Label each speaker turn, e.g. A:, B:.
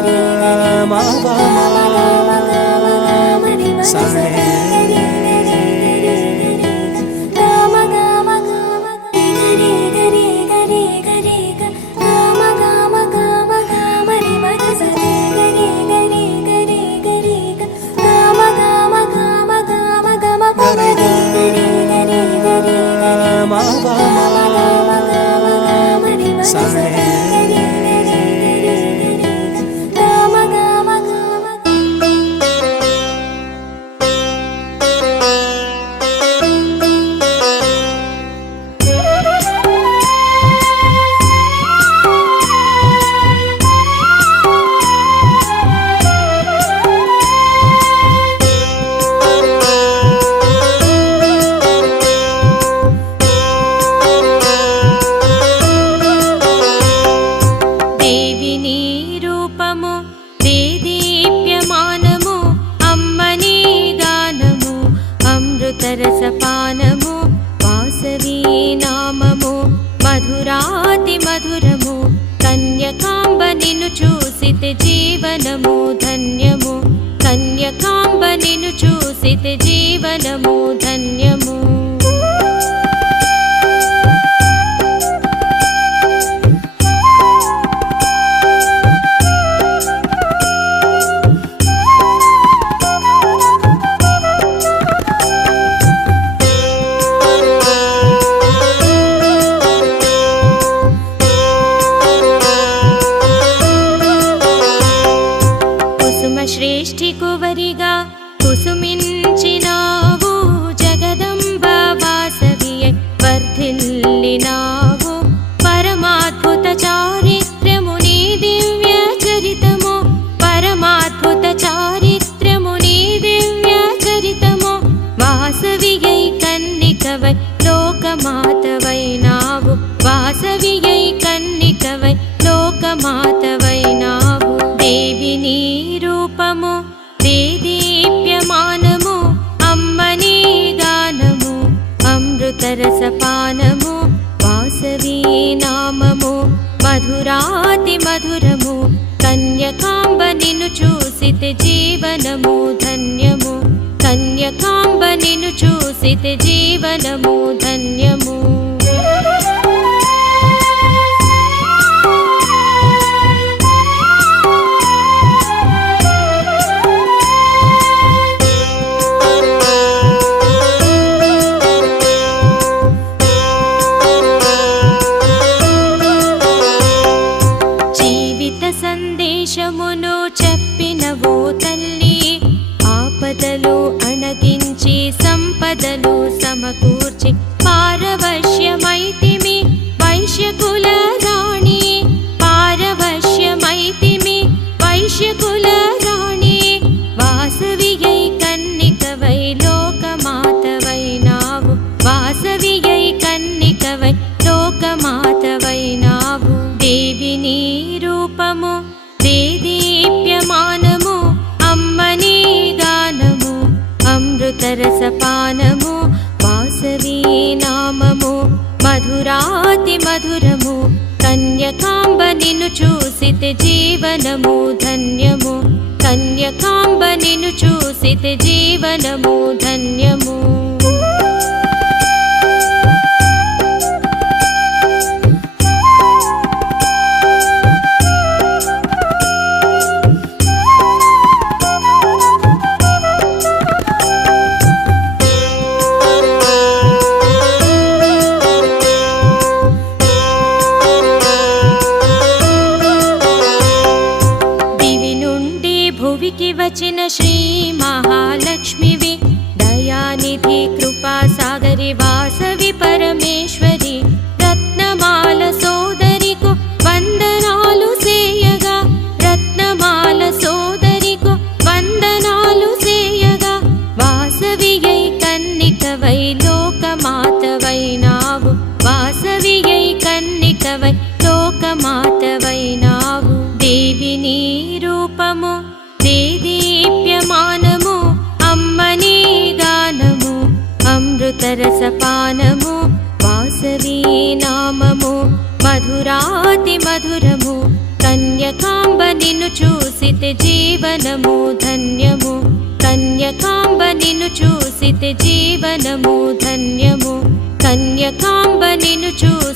A: Mabama Sane Sane అమృతరసపానము Vasavi నామము మధురాతి మధురము కన్యకాంబ నిన్ను చూసితే జీవనము రసపానము వాసవీ నామము మధురాతి మధురము కన్యకాంబ నిన్ను చూసితే జీవనము ధన్యము. కన్యకాంబ నిన్ను చూసితే జీవనము. ధన్యము కన్యకాంబ నిన్ను చూసితే జీవనము ధన్యము. కన్యకాంబ నిన్ను చూసితే జీవనము ధన్యము. దేవికి వచ్చిన శ్రీ మహాలక్ష్మి మధురము కన్యకాంబ నిన్ను చూసితే జీవనము ధన్యము. కన్యకాంబ నిన్ను చూసితే జీవనము ధన్యము. కన్యకాంబ నిన్ను చూ